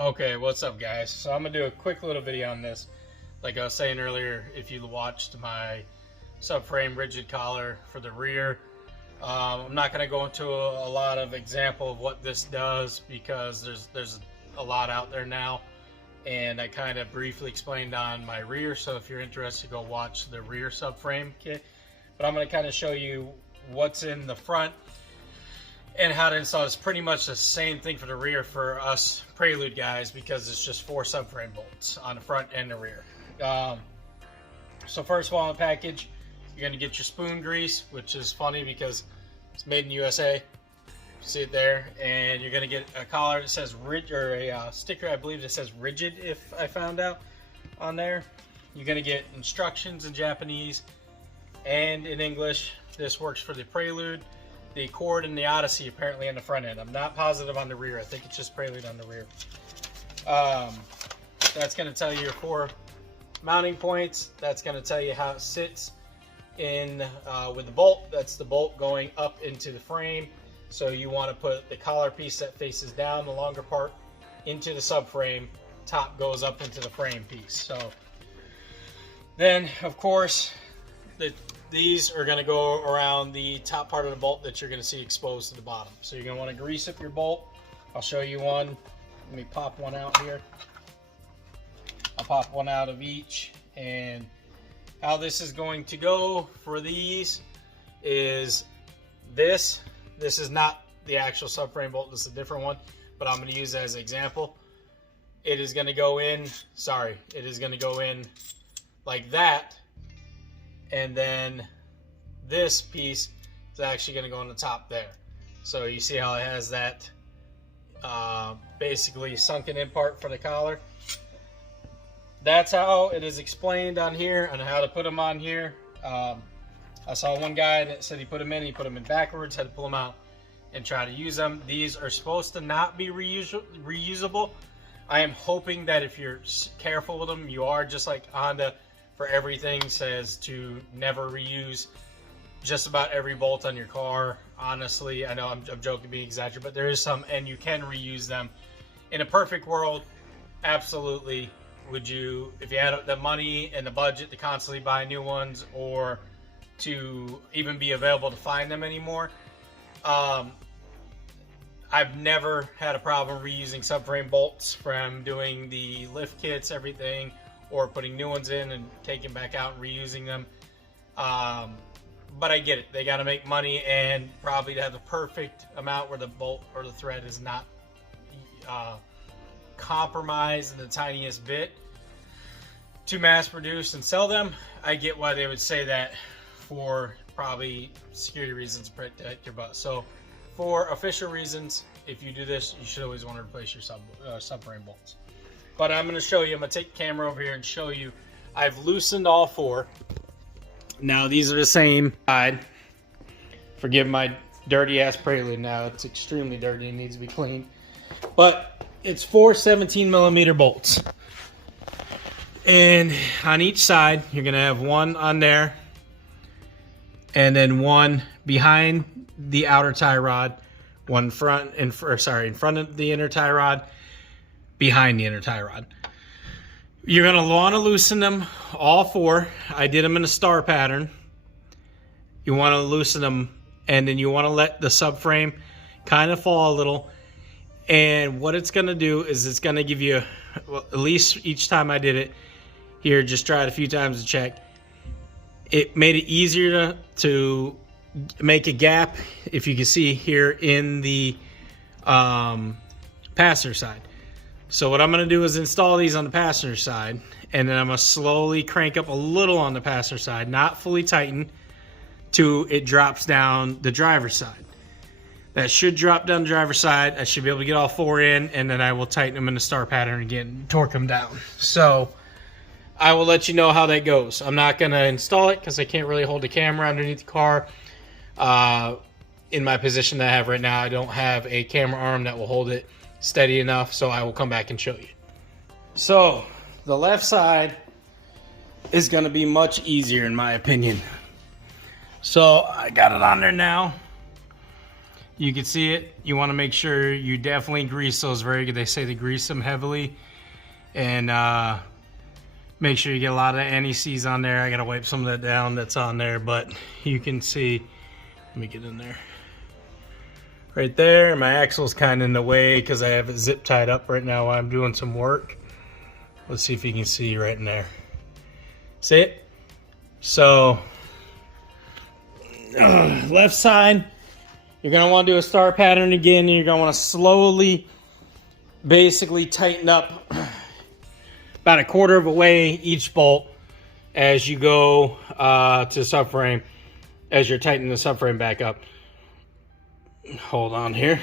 Okay, what's up guys? So I'm gonna do a quick little video on this. Like I was saying earlier, if you watched my subframe rigid collar for the rear, I'm not gonna go into a lot of example of what this does because there's a lot out there now, and I kind of briefly explained on my rear. So if you're interested, go watch the rear subframe kit. But I'm gonna kind of show you what's in the front and how to install. It's pretty much the same thing for the rear for us Prelude guys because it's just 4 subframe bolts on the front and the rear. So first of all, in the package, you're going to get your spoon grease, which is funny because it's made in USA. You see it there. And you're going to get a collar that says rigid, or a sticker, I believe, that says rigid, if I found out on there. You're going to get instructions in Japanese and in English. This works for the Prelude, the Accord, and the Odyssey apparently on the front end. I'm not positive on the rear. I think it's just Prelude on the rear. That's going to tell you your 4 mounting points. That's going to tell you how it sits in with the bolt. That's the bolt going up into the frame. So you want to put the collar piece that faces down, the longer part, into the subframe. Top goes up into the frame piece. So then, of course, these are going to go around the top part of the bolt that you're going to see exposed to the bottom. So you're going to want to grease up your bolt. I'll show you one. Let me pop one out here. I'll pop one out of each. And how this is going to go for these is this. This is not the actual subframe bolt. This is a different one, but I'm going to use it as an example. It is going to go in, it is going to go in like that. And then this piece is actually going to go on the top there. So you see how it has that basically sunken in part for the collar. That's how it is explained on here and how to put them on here. I saw one guy that said he put them in backwards, had to pull them out and try to use them. These are supposed to not be reusable. I am hoping that if you're careful with them, you are, just like Honda for everything says to never reuse just about every bolt on your car. Honestly, I know I'm joking, being exaggerated, but there is some, and you can reuse them. In a perfect world, absolutely. Would you, if you had the money and the budget to constantly buy new ones or to even be available to find them anymore? I've never had a problem reusing subframe bolts from doing the lift kits, everything, or putting new ones in and taking back out and reusing them. But I get it. They got to make money, and probably to have the perfect amount where the bolt or the thread is not compromised in the tiniest bit to mass produce and sell them. I get why they would say that, for probably security reasons, to protect your butt. So for official reasons, if you do this, you should always want to replace your subframe bolts. But I'm going to show you, I'm going to take the camera over here and show you. I've loosened all 4. Now these are the same side. Forgive my dirty ass Prelude now. It's extremely dirty and needs to be cleaned. But it's 4 17mm bolts. And on each side, you're going to have one on there. And then one behind the outer tie rod. One in front of the inner tie rod. Behind the inner tie rod. You're going to want to loosen them, all 4. I did them in a star pattern. You want to loosen them, and then you want to let the subframe kind of fall a little. And what it's going to do is it's going to give you, well, at least each time I did it, here, just try it a few times to check. It made it easier to make a gap, if you can see here, in the passenger side. So what I'm going to do is install these on the passenger side, and then I'm going to slowly crank up a little on the passenger side, not fully tighten, till it drops down the driver's side. That should drop down the driver's side. I should be able to get all 4 in, and then I will tighten them in the star pattern again, torque them down. So I will let you know how that goes. I'm not going to install it because I can't really hold the camera underneath the car. In my position that I have right now, I don't have a camera arm that will hold it steady enough, so I will come back and show you. So the left side is going to be much easier in my opinion. So I got it on there now. You can see it. You want to make sure you definitely grease those very good. They say to grease them heavily, and make sure you get a lot of anti-seize on there. I gotta wipe some of that down that's on there, but you can see, let me get in there. Right there, my axle's kind of in the way because I have it zip tied up right now while I'm doing some work. Let's see if you can see right in there. See it? So, left side, you're gonna want to do a star pattern again, and you're gonna want to slowly, basically tighten up about 1/4 of a way each bolt as you go to subframe, as you're tightening the subframe back up. Hold on here.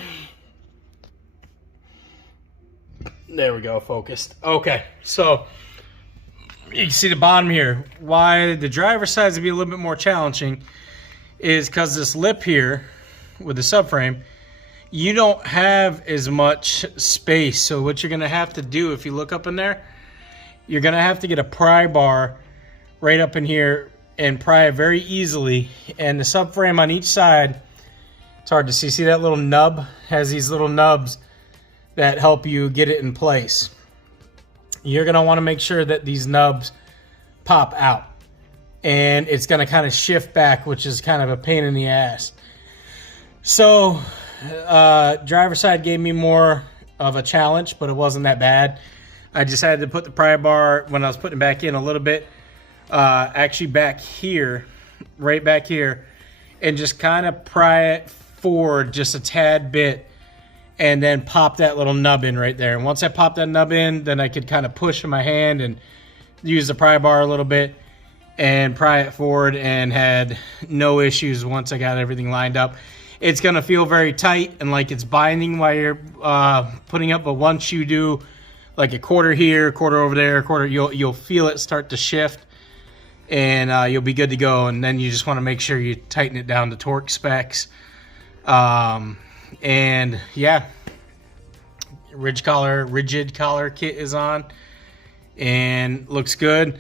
There we go, focused. Okay, so you can see the bottom here. Why the driver's side is be a little bit more challenging is because this lip here with the subframe, you don't have as much space. So what you're gonna have to do, if you look up in there, you're gonna have to get a pry bar right up in here and pry it very easily. And the subframe on each side, it's hard to see. See that little nub? Has these little nubs that help you get it in place. You're gonna wanna make sure that these nubs pop out. And it's gonna kind of shift back, which is kind of a pain in the ass. So, driver's side gave me more of a challenge, but it wasn't that bad. I just had to put the pry bar, when I was putting it back in a little bit, actually back here, right back here, and just kind of pry it forward just a tad bit, and then pop that little nub in right there. And once I pop that nub in, then I could kind of push in my hand and use the pry bar a little bit and pry it forward, and had no issues once I got everything lined up. It's gonna feel very tight and like it's binding while you're putting up, but once you do like a 1/4 here, 1/4 over there, 1/4, you'll feel it start to shift, and you'll be good to go. And then you just want to make sure you tighten it down to torque specs. And yeah, rigid collar kit is on and looks good.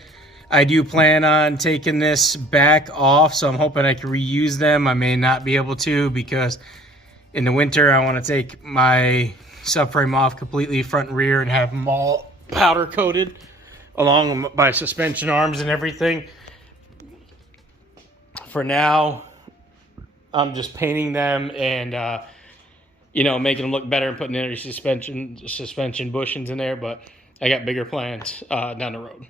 I do plan on taking this back off, so I'm hoping I can reuse them. I may not be able to, because in the winter I want to take my subframe off completely, front and rear, and have them all powder coated along with my suspension arms and everything. For now, I'm just painting them and you know, making them look better and putting in suspension bushings in there, but I got bigger plans down the road.